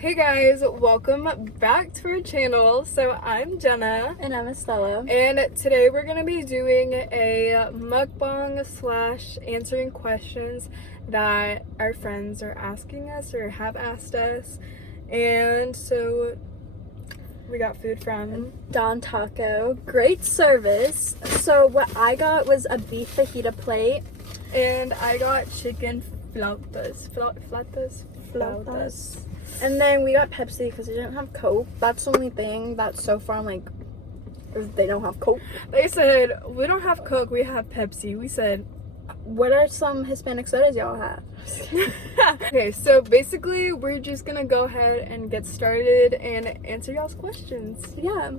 Hey guys, welcome back to our channel. So I'm Jenna. And I'm Estella. And today we're going to be doing a mukbang slash answering questions that our friends are asking us or have asked us. And so we got food from Don Taco. Great service. So what I got was a beef fajita plate. And I got chicken flautas. And then we got Pepsi because they didn't have Coke. That's the only thing that so far I'm like, they don't have Coke. They said, we don't have Coke, we have Pepsi. We said, what are some Hispanic sodas y'all have? Okay, so basically we're just gonna go ahead and get started and answer y'all's questions. Yeah.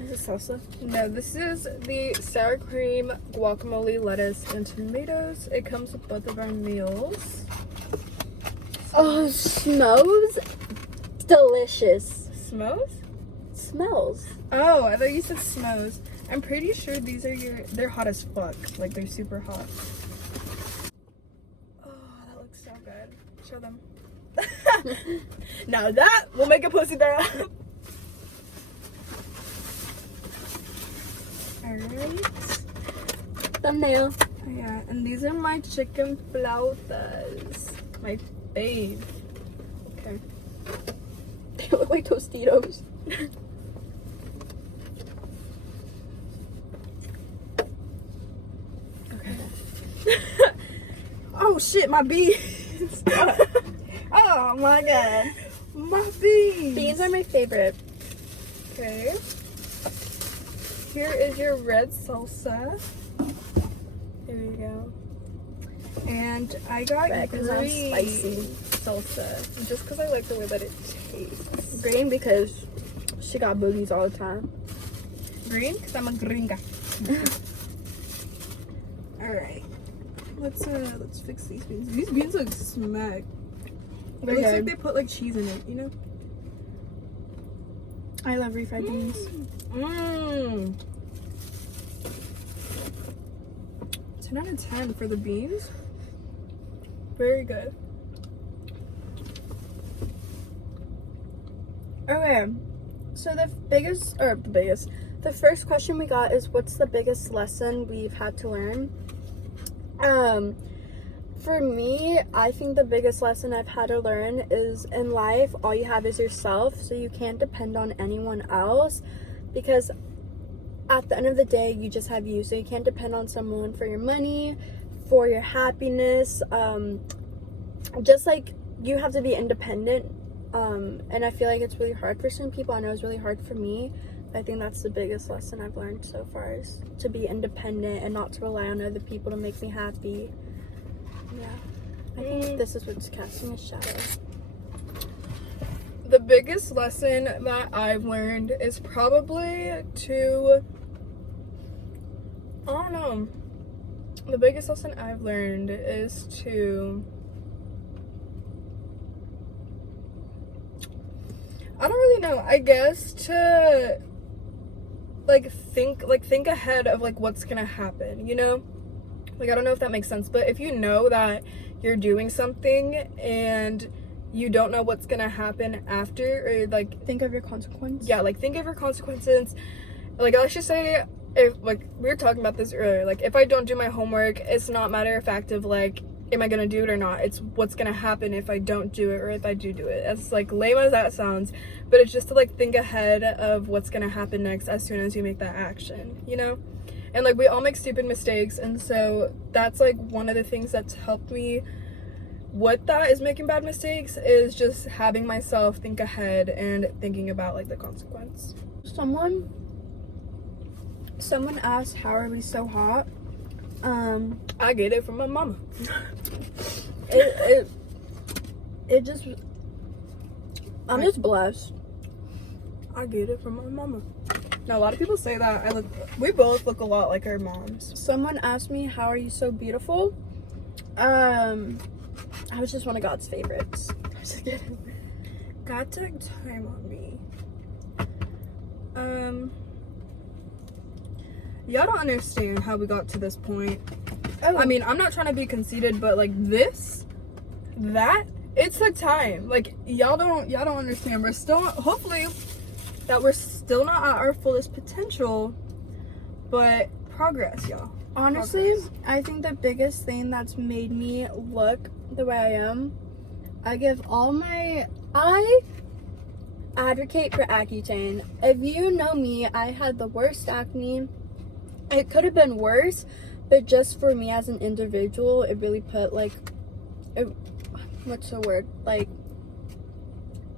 Is it salsa? No, this is the sour cream, guacamole, lettuce, and tomatoes. It comes with both of our meals. Oh, smells delicious. Smells? Smells. Oh, I thought you said smells. I'm pretty sure these are they're hot as fuck. Like, they're super hot. Oh, that looks so good. Show them. Now that will make a pussy throw up. Alright. Thumbnail. Oh, yeah, and these are my chicken flautas. My fave. Okay. They look like Tostitos. Okay. Oh shit, my beans. Oh my god. My beans. Beans are my favorite. Okay. Here is your red salsa. There you go. And I got because I'm green spicy salsa. Just because I like the way that it tastes. Green because she got booties all the time. Green because I'm a gringa. Alright. Let's fix these beans. These beans look smack. It looks like they put like cheese in it, you know? I love refried beans. Mmm. 10 out of 10 for the beans. Very good. Okay, so the first question we got is, what's the biggest lesson we've had to learn? For me, I think the biggest lesson I've had to learn is, in life, all you have is yourself, so you can't depend on anyone else, because at the end of the day, you just have you, so you can't depend on someone for your money, for your happiness. Just like, you have to be independent, and I feel like it's really hard for some people. I know it's really hard for me. I think that's the biggest lesson I've learned so far, is to be independent and not to rely on other people to make me happy. Yeah, I think this is what's casting a shadow. The biggest lesson that I've learned is probably to, I don't know. The biggest lesson I've learned is to, I don't really know. I guess to think ahead of like what's gonna happen, you know? Like, I don't know if that makes sense, but if you know that you're doing something and you don't know what's gonna happen after, or like Think of your consequence. yeah, like think of your consequences. Like, let's just say, if like we were talking about this earlier, like if I don't do my homework, it's not matter of fact of like, am I gonna do it or not? It's what's gonna happen if I don't do it or if I do it. As like lame as that sounds, but it's just to like think ahead of what's gonna happen next as soon as you make that action, you know? And like, we all make stupid mistakes, and so that's like one of the things that's helped me with that, is making bad mistakes, is just having myself think ahead and thinking about like the consequence. Someone asked, how are we so hot? I get it from my mama. it just, I'm just blessed. I get it from my mama. Now, a lot of people say that we both look a lot like our moms. Someone asked me, how are you so beautiful? I was just one of God's favorites. Just kidding. God took time on me. Y'all don't understand how we got to this point. Oh. I mean, I'm not trying to be conceited, but like that it's a time. Like, y'all don't understand. We're still, hopefully, that we're still not at our fullest potential, but progress, y'all. Honestly, Progress. I think the biggest thing that's made me look the way I am, I advocate for Accutane. If you know me, I had the worst acne. It could have been worse, but just for me as an individual, it really put what's the word? Like,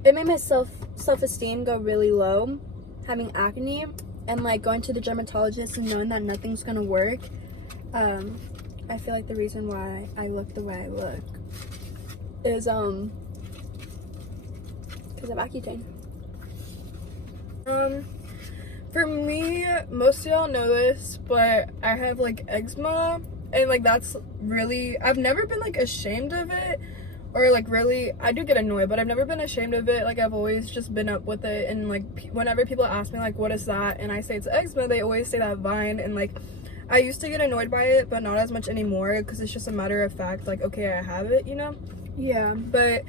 it made my self-esteem go really low, having acne, and like going to the dermatologist and knowing that nothing's gonna work. I feel like the reason why I look the way I look is because of Accutane. For me, most of y'all know this, but I have like eczema, and like that's really, I've never been like ashamed of it, or like really, I do get annoyed, but I've never been ashamed of it. Like, I've always just been up with it, and like whenever people ask me like what is that, and I say it's eczema, they always say that vine, and like I used to get annoyed by it, but not as much anymore, because it's just a matter of fact, like, okay, I have it, you know? Yeah. But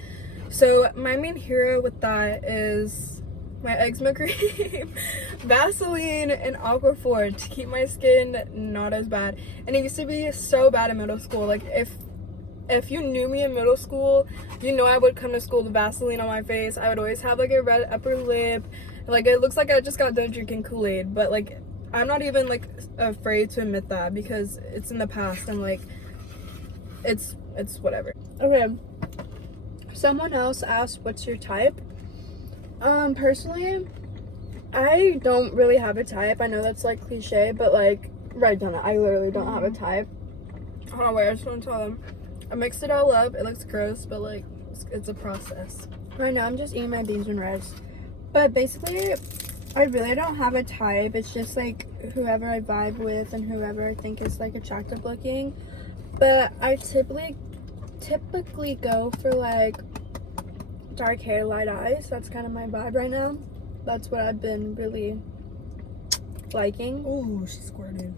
so my main hero with that is my eczema cream, Vaseline, and Aquaphor to keep my skin not as bad. And it used to be so bad in middle school. Like, if you knew me in middle school, you know I would come to school with Vaseline on my face. I would always have like a red upper lip. Like, it looks like I just got done drinking Kool-Aid, but like I'm not even like afraid to admit that, because it's in the past, and like it's whatever. Okay. Someone else asked, what's your type? Personally, I don't really have a type. I know that's like cliche, but like, right on it, I literally don't have a type. Hold on, wait, I just want to tell them. I mixed it all up. It looks gross, but like, it's a process. Right now, I'm just eating my beans and rice. But basically, I really don't have a type. It's just like whoever I vibe with and whoever I think is like attractive looking. But I typically go for like dark hair, light eyes. That's kind of my vibe right now. That's what I've been really liking. Oh, she squirted.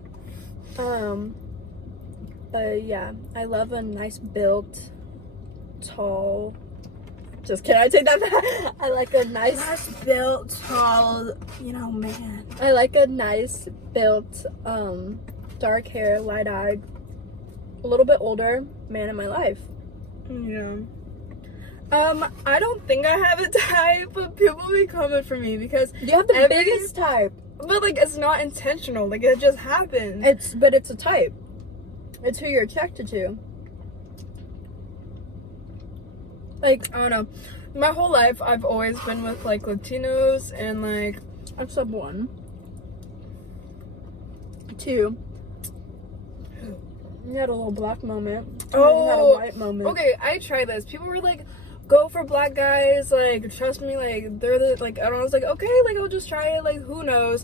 But yeah, I love a nice built, tall. Just kidding, I take that back. I like a nice built, tall, man. I like a nice built, dark hair, light eyed, a little bit older man in my life. Yeah. I don't think I have a type, but people be coming for me because You have the biggest type. But like, it's not intentional. Like, it just happens. But it's a type. It's who you're attracted to. Like, I don't know. My whole life, I've always been with like Latinos, and like, Except one. Two. You had a little black moment. And then you had a white moment. Okay, I tried this. People were like, go for black guys, like, trust me, like, they're the, like, and I was like, okay, like, I'll just try it, like, who knows.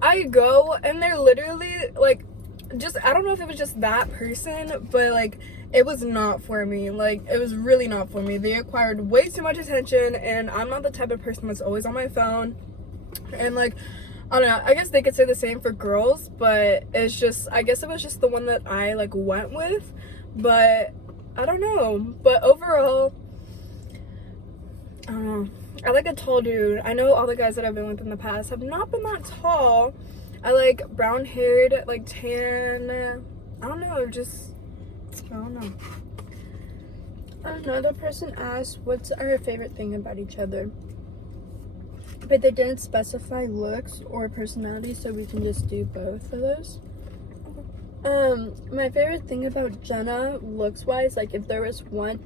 I go, and they're literally, like, just, I don't know if it was just that person, but, like, it was not for me. Like, it was really not for me. They acquired way too much attention, and I'm not the type of person that's always on my phone, and, like, I don't know, I guess they could say the same for girls, but it's just, I guess it was just the one that I, like, went with, but, I don't know, but overall, I don't know. I like a tall dude. I know all the guys that I've been with in the past have not been that tall. I like brown haired, like tan. I don't know, just, I don't know. Another person asked, what's our favorite thing about each other? But they didn't specify looks or personality, so we can just do both of those. My favorite thing about Jenna, looks wise, like if there was one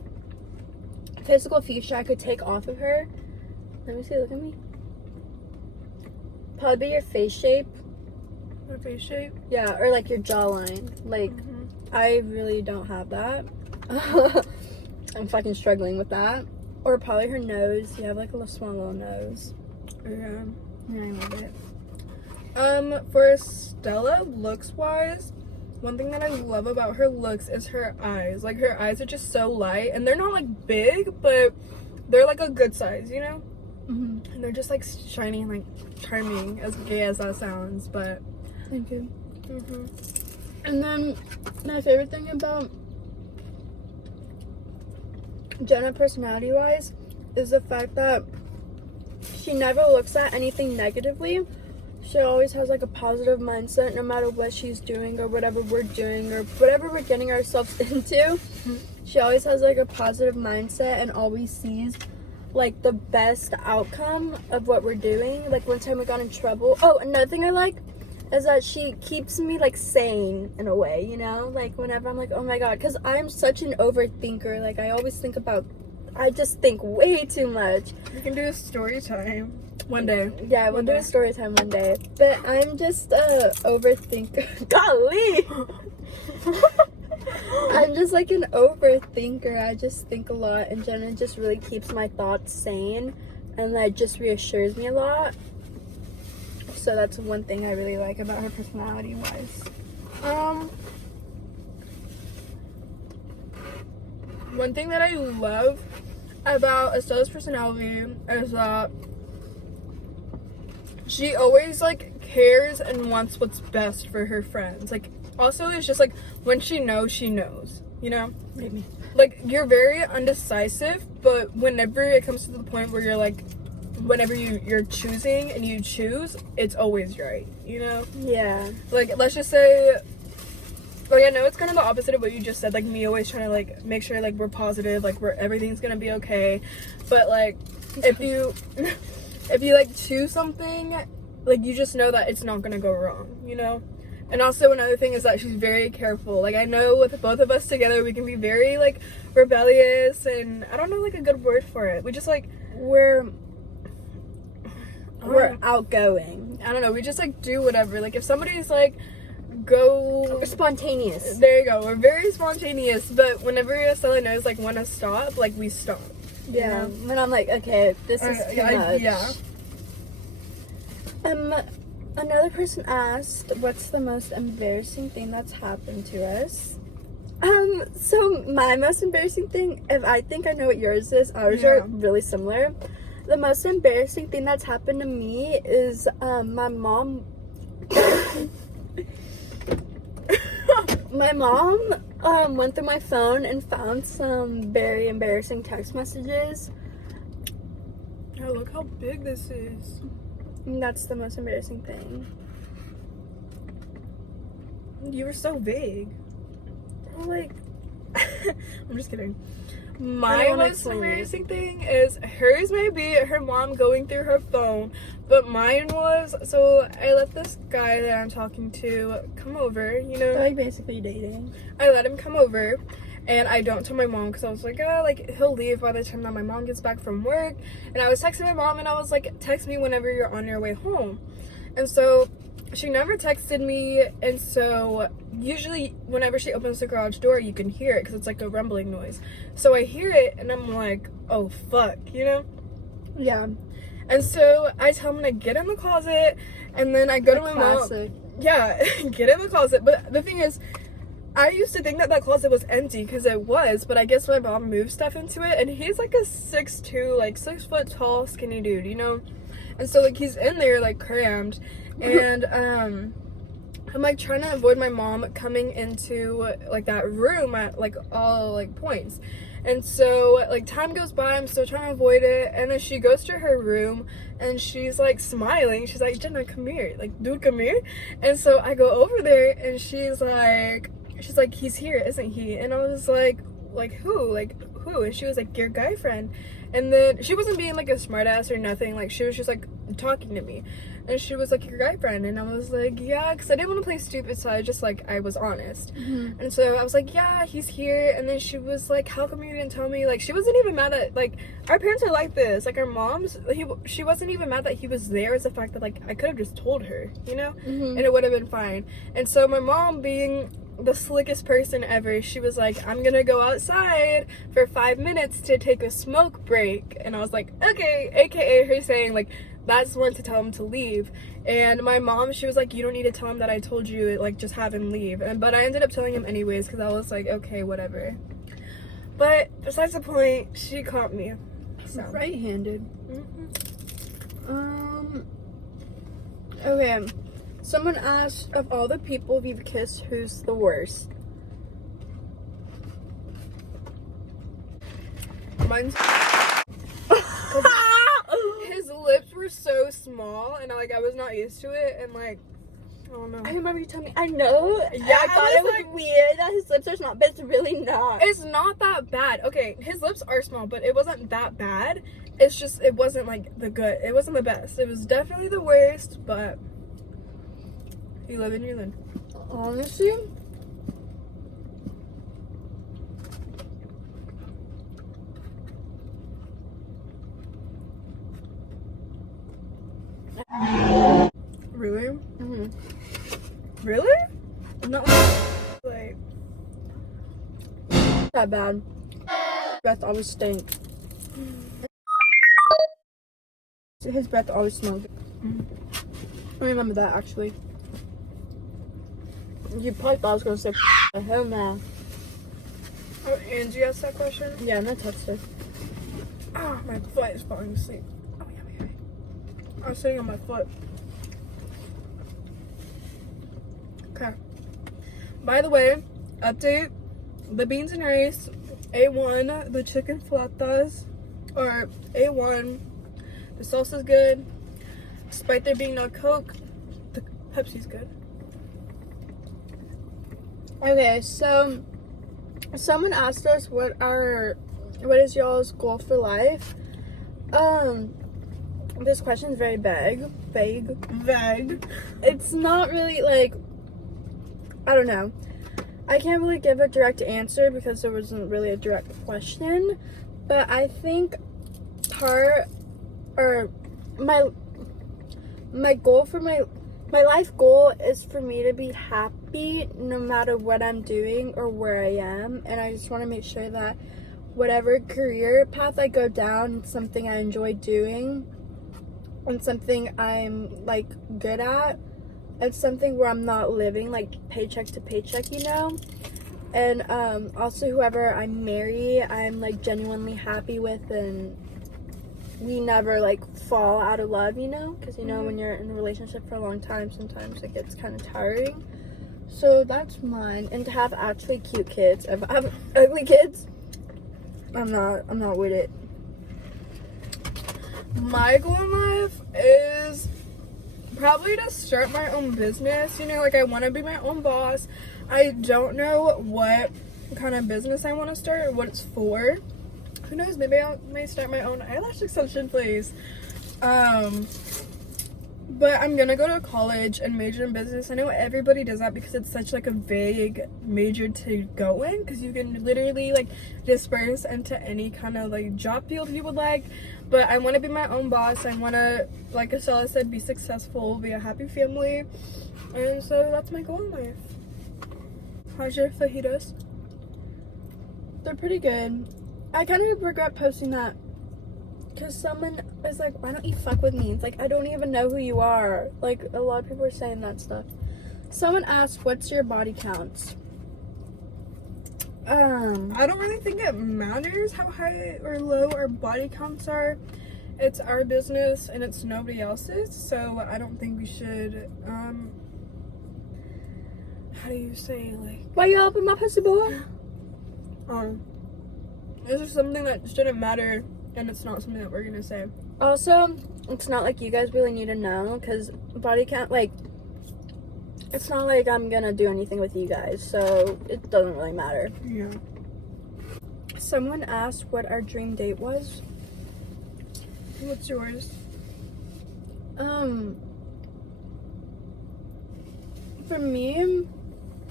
physical feature I could take off of her, let me see, look at me, probably be your face shape. My face shape? Yeah, or like your jawline. Like, I really don't have that. I'm fucking struggling with that. Or probably her nose. You have like a little small little nose. Yeah. And I love it. For Stella, looks wise, one thing that I love about her looks is her eyes. Like, her eyes are just so light, and they're not like big, but they're like a good size, you know? And they're just like shiny and like charming, as gay as that sounds, but Thank you. And then my favorite thing about Jenna, personality wise, is the fact that she never looks at anything negatively. She always has like a positive mindset no matter what she's doing or whatever we're doing or whatever we're getting ourselves into. She always has like a positive mindset and always sees like the best outcome of what we're doing. Like one time we got in trouble. Oh, another thing I like is that she keeps me like sane in a way, you know, like whenever I'm like, oh my god, because I'm such an overthinker. Like I just think way too much. We can do a story time one day. Yeah, we'll do a story time one day. But I'm just a overthinker. Golly! I'm just like an overthinker. I just think a lot, and Jenna just really keeps my thoughts sane, and that just reassures me a lot. So that's one thing I really like about her personality wise. One thing that I love about Estella's personality is that she always like cares and wants what's best for her friends. Like also it's just like when she knows, you know? Maybe. Like you're very undecisive, but whenever it comes to the point where you're like, whenever you're choosing and you choose, it's always right, you know? Yeah. Like let's just say, like I know it's kind of the opposite of what you just said, like me always trying to like make sure like we're positive, like everything's gonna be okay, but like if you like choose something, like you just know that it's not gonna go wrong, you know? And also another thing is that she's very careful. Like I know with both of us together we can be very like rebellious, and I don't know like a good word for it. We just like We're outgoing. I don't know, we just like do whatever. Like if somebody's like go, We're spontaneous. there you go, we're very spontaneous, but whenever Estella knows like when to stop, like we stop. Yeah. You know? When I'm like, okay, this is too much. Yeah. Another person asked, what's the most embarrassing thing that's happened to us? So my most embarrassing thing, if I think I know what yours is, ours are really similar. The most embarrassing thing that's happened to me is my mom. My mom went through my phone and found some very embarrassing text messages. Oh, look how big this is. And that's the most embarrassing thing. You were so vague. Like, I'm just kidding. I My don't wanna most explain it. embarrassing thing is hers may be her mom going through her phone, but mine was, so I let this guy that I'm talking to come over, you know. like basically dating. I let him come over, and I don't tell my mom because I was like, oh, like he'll leave by the time that my mom gets back from work. And I was texting my mom, and I was like, text me whenever you're on your way home. And so she never texted me, and so usually whenever she opens the garage door, you can hear it because it's like a rumbling noise. So I hear it, and I'm like, oh fuck, you know? Yeah. And so I tell him to get in the closet, and then I go to my Classic. mom. Yeah, get in the closet. But the thing is, I used to think that that closet was empty because it was, but I guess my mom moved stuff into it, and he's like a 6'2", like 6 foot tall, skinny dude, you know? And so like he's in there like crammed, and I'm like trying to avoid my mom coming into like that room at like all like points. And so like time goes by, I'm still trying to avoid it, and then she goes to her room and she's like smiling. She's like, Jenna, come here, like dude, come here. And so I go over there, and she's like, he's here, isn't he? And I was like who? And she was like, your guy friend. And then she wasn't being like a smart ass or nothing, like she was just like talking to me, and she was like, your guy friend. And I was like, yeah, because I didn't want to play stupid, so I was honest. Mm-hmm. And so I was like, yeah, he's here. And then she was like, how come you didn't tell me? Like she wasn't even mad that, like, our parents are like this, like our moms, she wasn't even mad that he was there. It's the fact that like I could have just told her, you know? Mm-hmm. And it would have been fine. And so my mom, being the slickest person ever, she was like, I'm gonna go outside for 5 minutes to take a smoke break. And I was like, okay, aka her saying like that's when to tell him to leave. And my mom, she was like, you don't need to tell him that I told you, like just have him leave. But I ended up telling him anyways because I was like, okay, whatever. But besides the point, she caught me. So. Right-handed. Mm-hmm. Okay. Someone asked, of all the people you've kissed, who's the worst? mine's his lips were so small, and I was not used to it, and like, I don't know. I remember you telling me. I know. Yeah, I thought it was like, weird that his lips are small, but it's really not. It's not that bad. Okay, his lips are small, but it wasn't that bad. It's just, it wasn't like it wasn't the best. It was definitely the worst, but you live and you learn. Honestly, Really? mm-hmm. Really? Not like That bad. Breath always stink. His breath always smelled. I remember that actually. You probably thought I was gonna say hell no. Oh, Angie asked that question. Yeah, and I texted her. Ah, my foot is falling asleep. Oh yeah. I was sitting on my foot. Okay. By the way, update: the beans and rice, A1. The chicken flautas are A1. The salsa's good. Despite there being no Coke, the Pepsi's good. Okay, so someone asked us what is y'all's goal for life. This question is very vague. It's not really like, I don't know. I can't really give a direct answer because there wasn't really a direct question, but I think my goal for my life goal is for me to be happy no matter what I'm doing or where I am, and I just want to make sure that whatever career path I go down, it's something I enjoy doing and something I'm like good at. It's something where I'm not living like paycheck to paycheck, you know. And also whoever I marry, I'm like genuinely happy with, and we never like fall out of love, you know, because you know when you're in a relationship for a long time, sometimes it gets kind of tiring. So that's mine. And to have actually cute kids. If I have ugly kids, I'm not with it. My goal in life is probably to start my own business. You know, like I want to be my own boss. I don't know what kind of business I want to start or what it's for. Who knows, maybe I may start my own eyelash extension place. But I'm gonna go to college and major in business. I know everybody does that because it's such like a vague major to go in, because you can literally like disperse into any kind of like job field you would like. But I want to be my own boss. I want to, like Estella said, be successful, be a happy family, and so that's my goal in life. How's your fajitas? They're pretty good. I kind of regret posting that because someone is like, why don't you fuck with me? It's like, I don't even know who you are. Like, a lot of people are saying that stuff. Someone asked, what's your body counts? I don't really think it matters how high or low our body counts are. It's our business and it's nobody else's, so I don't think we should, how do you say, like... Why you up in my pussy, boy? This is something that shouldn't matter, and it's not something that we're gonna say. Also, it's not like you guys really need to know, because body count, like, it's not like I'm gonna do anything with you guys, so it doesn't really matter. Yeah. Someone asked what our dream date was. What's yours? For me,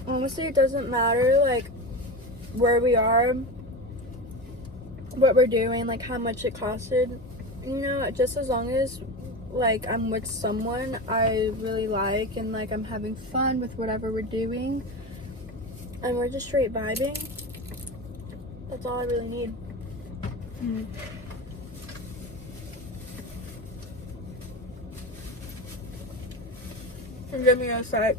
honestly, it doesn't matter, like, where we are, what we're doing, like, how much it costed, you know, just as long as, like, I'm with someone I really like, and, like, I'm having fun with whatever we're doing, and we're just straight vibing, that's all I really need. Give me a sec.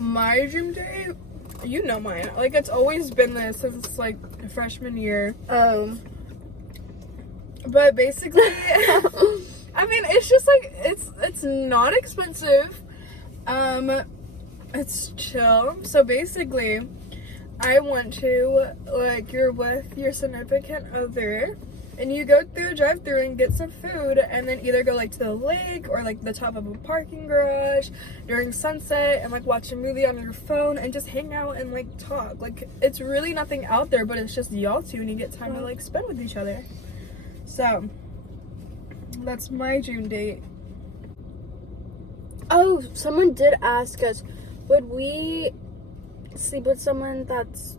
My dream date, you know mine. Like, it's always been this since like freshman year. But basically, I mean, it's just like it's not expensive. It's chill. So basically, I want to, like, you're with your significant other and you go through a drive-through and get some food and then either go like to the lake or like the top of a parking garage during sunset and like watch a movie on your phone and just hang out and like talk. Like, it's really nothing out there, but it's just y'all two and you get time to like spend with each other. So that's my June date. Oh, someone did ask us, would we sleep with someone that's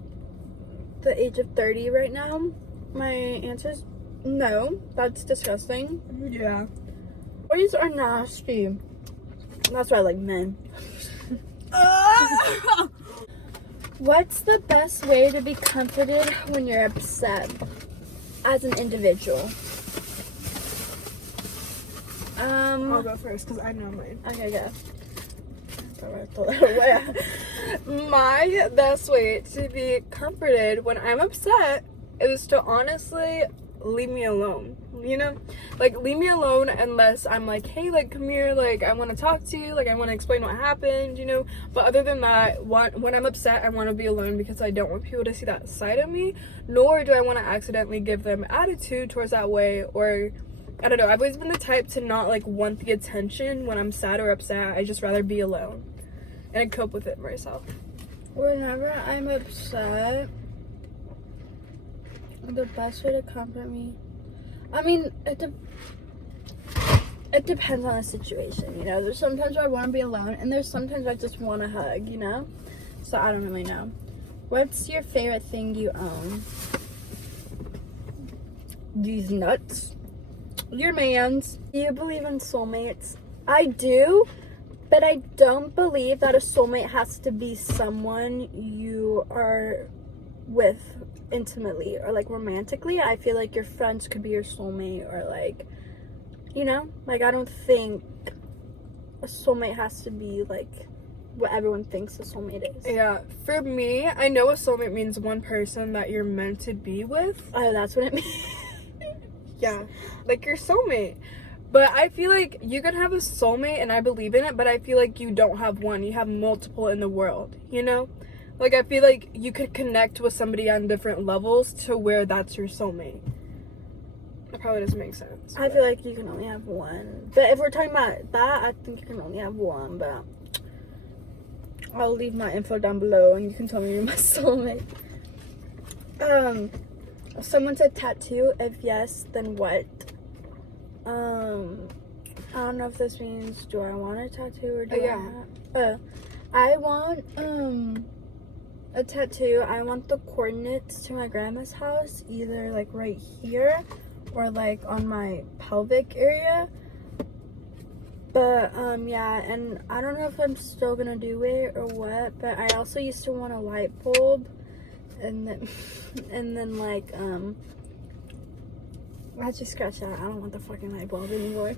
the age of 30 right now? My answer is no. That's disgusting. Yeah. Boys are nasty. That's why I like men. What's the best way to be comforted when you're upset as an individual? I'll go first because I know mine. Okay, go. My best way to be comforted when I'm upset is to honestly leave me alone, you know? Like, leave me alone unless I'm like, hey, like, come here, like, I want to talk to you, like, I want to explain what happened, you know? But other than that, when I'm upset, I want to be alone because I don't want people to see that side of me, nor do I want to accidentally give them attitude towards that way, or I don't know. I've always been the type to not, like, want the attention when I'm sad or upset. I just rather be alone and cope with it myself. Whenever I'm upset, the best way to comfort me, I mean, it depends on the situation, you know? There's sometimes I want to be alone, and there's sometimes I just want a hug, you know? So I don't really know. What's your favorite thing you own? These nuts. Your man's. Do you believe in soulmates? I do, but I don't believe that a soulmate has to be someone you are with intimately or like romantically. I feel like your friends could be your soulmate, or like, you know, like, I don't think a soulmate has to be like what everyone thinks a soulmate is. Yeah, for me, I know a soulmate means one person that you're meant to be with. Oh, that's what it means. Yeah, like your soulmate. But I feel like you can have a soulmate, and I believe in it, but I feel like you don't have one. You have multiple in the world, you know? Like, I feel like you could connect with somebody on different levels to where that's your soulmate. That probably doesn't make sense. I feel like you can only have one. But if we're talking about that, I think you can only have one. But I'll leave my info down below, and you can tell me you're my soulmate. Someone said tattoo. If yes, then what? I don't know if this means, do I want a tattoo or do I want a tattoo. I want the coordinates to my grandma's house, either like right here or like on my pelvic area. But yeah, and I don't know if I'm still gonna do it or what, but I also used to want a light bulb, and then like I just scratched that. I don't want the fucking light bulb anymore.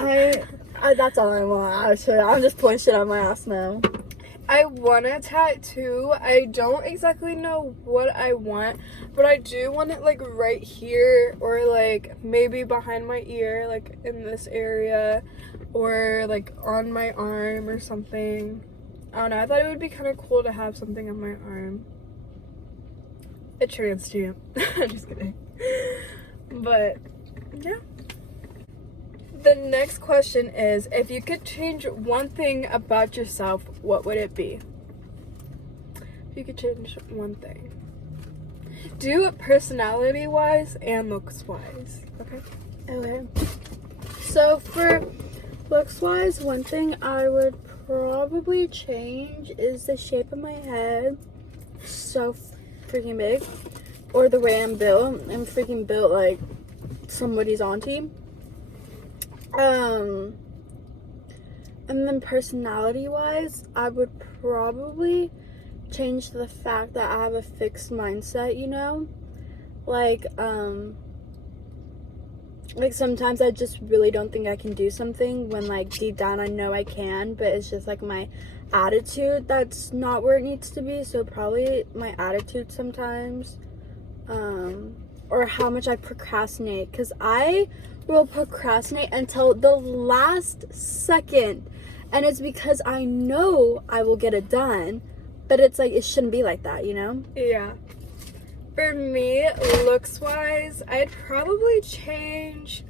I that's all I want. Actually, I'm just pulling shit out of my ass now. I want a tattoo. I don't exactly know what I want, but I do want it like right here, or like maybe behind my ear, like in this area, or like on my arm or something. I don't know. I thought it would be kind of cool to have something on my arm. A trans champ. I'm just kidding. But yeah. The next question is, if you could change one thing about yourself, what would it be? If you could change one thing. Do it personality-wise and looks-wise. Okay? Okay. So for looks-wise, one thing I would probably change is the shape of my head. So freaking big. Or the way I'm built. I'm freaking built like somebody's auntie. And then personality-wise, I would probably change the fact that I have a fixed mindset, you know? Like sometimes I just really don't think I can do something when, like, deep down I know I can, but it's just, like, my attitude that's not where it needs to be. So probably my attitude sometimes, or how much I procrastinate, because I will procrastinate until the last second. And it's because I know I will get it done. But it's like, it shouldn't be like that, you know? Yeah. For me, looks-wise, I'd probably change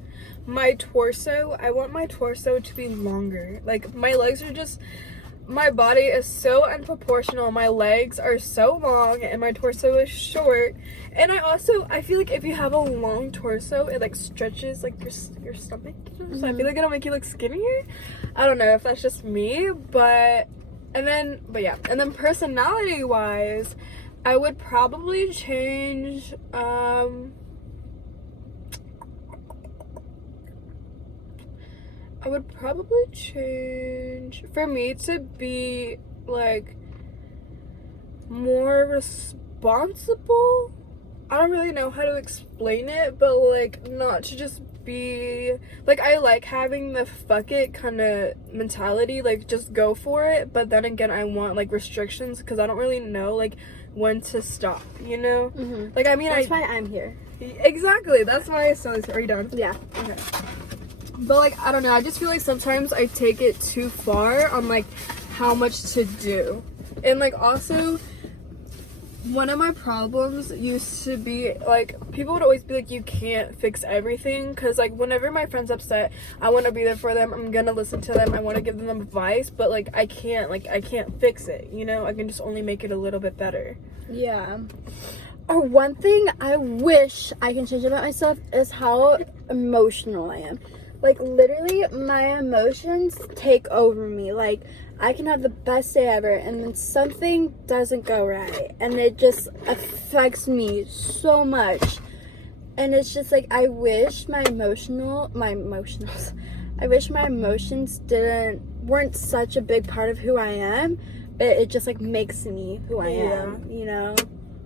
my torso. I want my torso to be longer. Like, my legs are just... My body is so unproportional. My legs are so long and my torso is short. And I feel like if you have a long torso, it like stretches like your stomach. You know? So I feel like it'll make you look skinnier. I don't know if that's just me, but yeah. And then personality wise, I would probably change for me to be like more responsible. I don't really know how to explain it, but like not to just be like, I like having the fuck it kind of mentality, like just go for it, but then again I want like restrictions because I don't really know like when to stop, you know? Like, I mean, that's why I'm here. Exactly, that's why I saw this. Are you done? Yeah. Okay. But like, I don't know, I just feel like sometimes I take it too far on like how much to do. And like, also one of my problems used to be like, people would always be like, you can't fix everything, because like whenever my friend's upset, I want to be there for them, I'm gonna listen to them, I want to give them advice, but like I can't fix it, you know? I can just only make it a little bit better. Yeah. Or one thing I wish I can change about myself is how emotional I am. Like, literally, my emotions take over me. Like, I can have the best day ever, and then something doesn't go right, and it just affects me so much. And it's just, like, I wish my emotions weren't such a big part of who I am, but it just, like, makes me who I am, you know?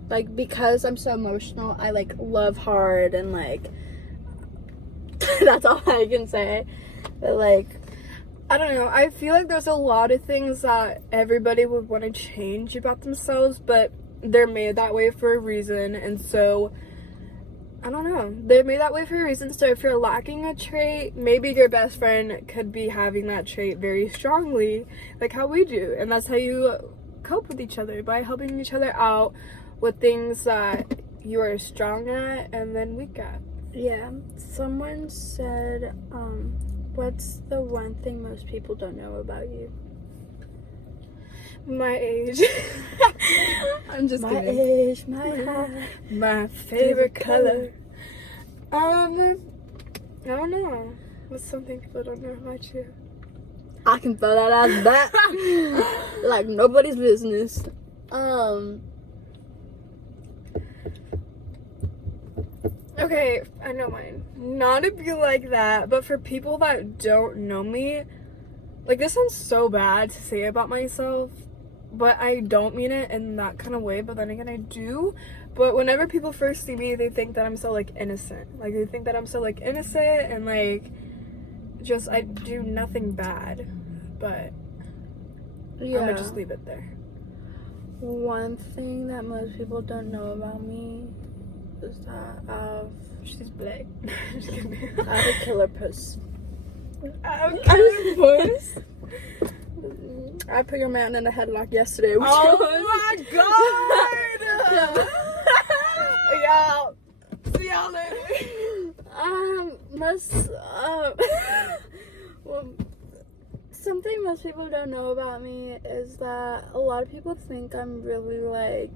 Like, because I'm so emotional, I, like, love hard, and, like... that's all I can say. But like, I don't know, I feel like there's a lot of things that everybody would want to change about themselves, but they're made that way for a reason. And so I don't know, they're made that way for a reason. So if you're lacking a trait, maybe your best friend could be having that trait very strongly, like how we do. And that's how you cope with each other, by helping each other out with things that you are strong at and then weak at. Yeah, someone said, what's the one thing most people don't know about you? My age. I'm just my kidding. Age, my hair, my favorite color. I don't know. What's something people don't know about you? I can throw that out back like nobody's business. Okay, I know mine. Not to be like that, but for people that don't know me, like, this sounds so bad to say about myself, but I don't mean it in that kind of way, but then again I do. But whenever people first see me, they think that I'm so like innocent. Like, they think that I'm so like innocent and like just I do nothing bad. But yeah, I'm gonna just leave it there. One thing that most people don't know about me is that she's black. Just kidding. I have a killer puss. I have a killer puss. I put your man in a headlock yesterday. Oh my god! Y'all, see y'all later. Well, something most people don't know about me is that a lot of people think I'm really like...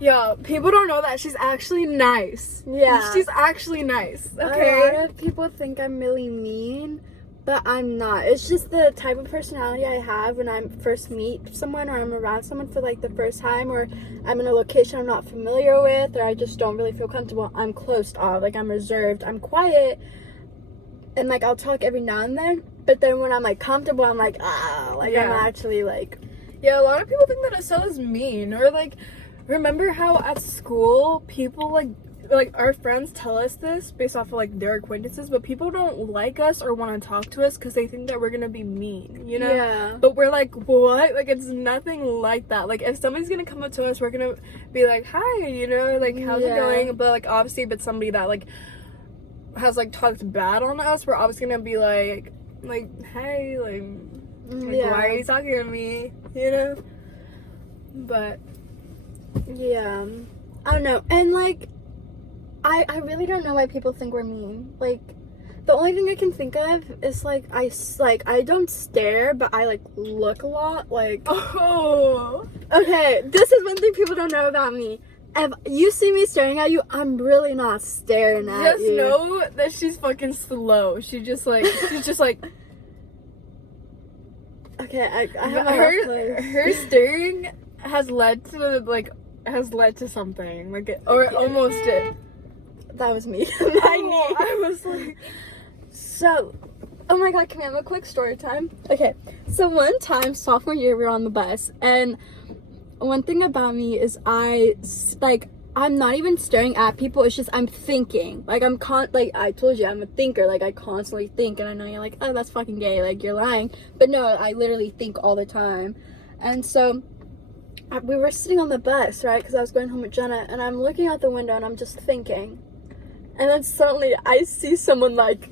Yo, people don't know that she's actually nice. Yeah. She's actually nice, okay? A lot of people think I'm really mean, but I'm not. It's just the type of personality I have when I first meet someone, or I'm around someone for like the first time, or I'm in a location I'm not familiar with, or I just don't really feel comfortable. I'm closed off, like I'm reserved, I'm quiet, and like I'll talk every now and then, but then when I'm like comfortable, I'm like, I'm actually like... Yeah, a lot of people think that Estella's mean, or like... Remember how at school people like our friends tell us this based off of like their acquaintances, but people don't like us or want to talk to us because they think that we're gonna be mean, you know? Yeah. But we're like, what? Like, it's nothing like that. Like, if somebody's gonna come up to us, we're gonna be like, hi, you know, like, how's it going? But like, obviously, if it's somebody that like has like talked bad on us, we're always gonna be like, hey, why are you talking to me? You know? But yeah, I don't know. And like, I really don't know why people think we're mean. Like, the only thing I can think of is like I don't stare, but I like look a lot. Like, oh, okay, this is one thing people don't know about me. If you see me staring at you, I'm really not staring at you. Just know that she's fucking slow. She's just like. Okay, I have her staring has led to something or almost did. That was me. I was like, so, oh my god, can we have a quick story time? Okay, so one time sophomore year we were on the bus, and one thing about me is I'm not even staring at people. It's just I'm thinking. Like I told you I'm a thinker. Like I constantly think, and I know you're like, oh, that's fucking gay. Like you're lying. But no, I literally think all the time. And so we were sitting on the bus, right? Because I was going home with Jenna, and I'm looking out the window and I'm just thinking. And then suddenly I see someone like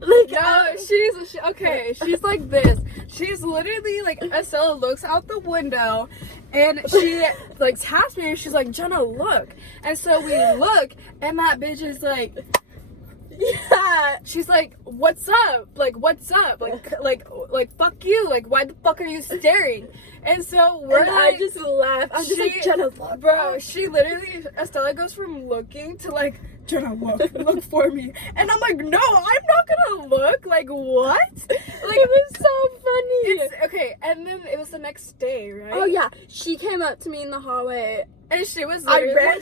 no, she's like this. She's literally like, Estella looks out the window and she like taps me and she's like, Jenna, look. And so we look and that bitch is like, yeah. She's like, what's up? Like, what's up? Like fuck you. Like, why the fuck are you staring? And so I just laugh. I'm just like, Jenna, look. Bro, she literally, Estella goes from looking to like, Jenna, look for me. And I'm like, no, I'm not gonna look. Like, what? Like, it was so funny. Okay, and then it was the next day, right? Oh yeah, she came up to me in the hallway, and she was literally,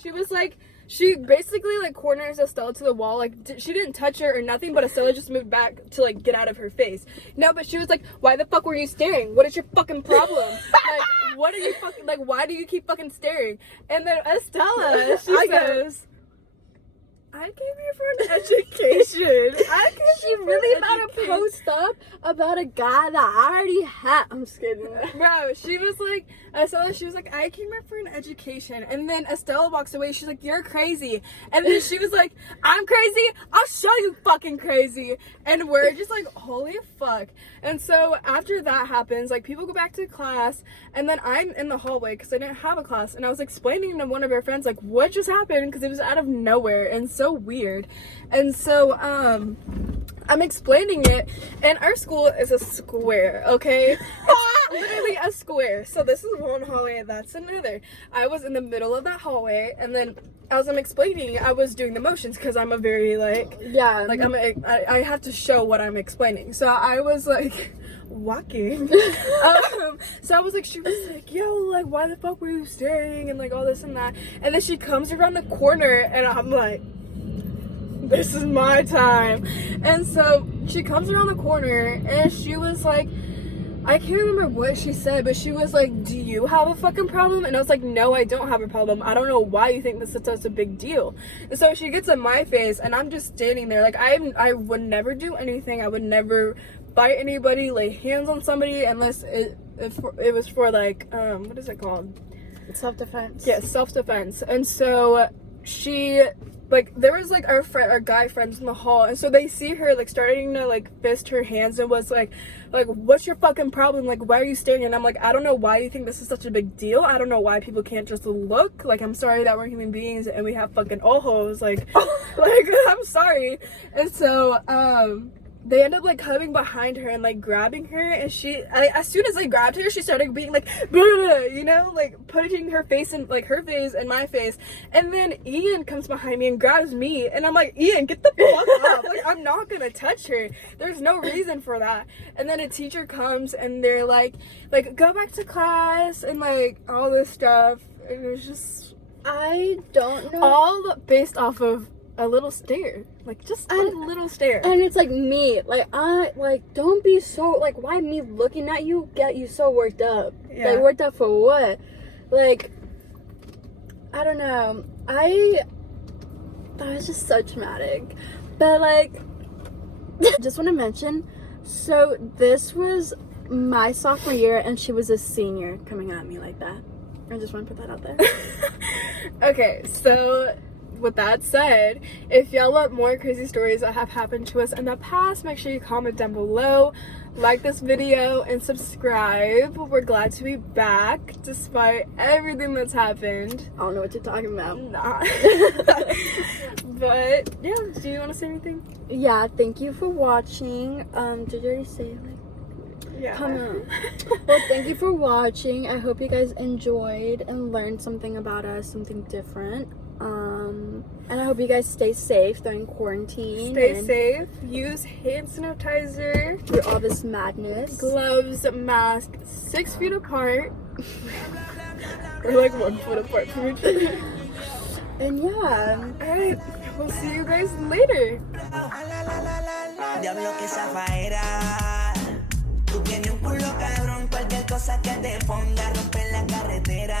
she was like, she basically like corners Estella to the wall. Like she didn't touch her or nothing, but Estella just moved back to like get out of her face. No, but she was like, why the fuck were you staring? What is your fucking problem? Like, what are you fucking, like, why do you keep fucking staring? And then Estella, she says, I came here for an education. She really about to post up about a guy that I already had. I'm just kidding. Bro, she was like, Estella, she was like, I came here for an education. And then Estella walks away. She's like, you're crazy. And then she was like, I'm crazy? I'll show you fucking crazy. And we're just like, holy fuck. And so after that happens, like, people go back to class. And then I'm in the hallway because I didn't have a class. And I was explaining to one of our friends, like, what just happened? Because it was out of nowhere and so weird. And so, I'm explaining it, and our school is a square, okay? It's literally a square. So this is one hallway, that's another. I was in the middle of that hallway, and then as I'm explaining, I was doing the motions because I'm a very I have to show what I'm explaining. So I was like walking. So I was like, she was like, yo, like, why the fuck were you staring and like all this and that? And then she comes around the corner, and I'm like, this is my time. And so she comes around the corner and she was like, I can't remember what she said, but she was like, do you have a fucking problem? And I was like, no, I don't have a problem. I don't know why you think this is such a big deal. And so she gets in my face and I'm just standing there like, I would never do anything. I would never bite anybody, lay hands on somebody unless it was for like, what is it called? Self-defense. Yeah, self-defense. And so she, like, there was like our guy friends in the hall, and so they see her like starting to like fist her hands and was like what's your fucking problem? Like, why are you staring? And I'm like, I don't know why you think this is such a big deal. I don't know why people can't just look. Like, I'm sorry that we're human beings and we have fucking ojos. Like, I'm sorry. And so they end up like coming behind her and like grabbing her, and as soon as they grabbed her, she started being like, you know, like putting her face in like her face and my face. And then Ian comes behind me and grabs me, and I'm like, Ian, get the fuck up. Like, I'm not gonna touch her. There's no reason for that. And then a teacher comes and they're like go back to class and like all this stuff. And it was just, I don't know, all based off of a little stare, like just a little stare. And it's like me, don't be so, like, why me looking at you get you so worked up? Yeah. Like, worked up for what? Like, I don't know. That was just so traumatic. But like, just want to mention, so this was my sophomore year and she was a senior coming at me like that. I just want to put that out there. Okay, so with that said, if y'all want more crazy stories that have happened to us in the past, make sure you comment down below, like this video, and subscribe. We're glad to be back despite everything that's happened. I don't know what you're talking about. Nah. But yeah, do you want to say anything? Yeah, thank you for watching. Did you already say Yeah. come on. Well, thank you for watching. I hope you guys enjoyed and learned something about us, something different. And I hope you guys stay safe during quarantine. Stay safe. Use hand sanitizer. Through all this madness. Gloves, mask, 6 feet apart. We're like 1 foot apart from each other. And yeah. Alright, we'll see you guys later. Diablo que zafaera. Tú tienes un culo cabrón, cualquier cosa que te ponga rompe la carretera.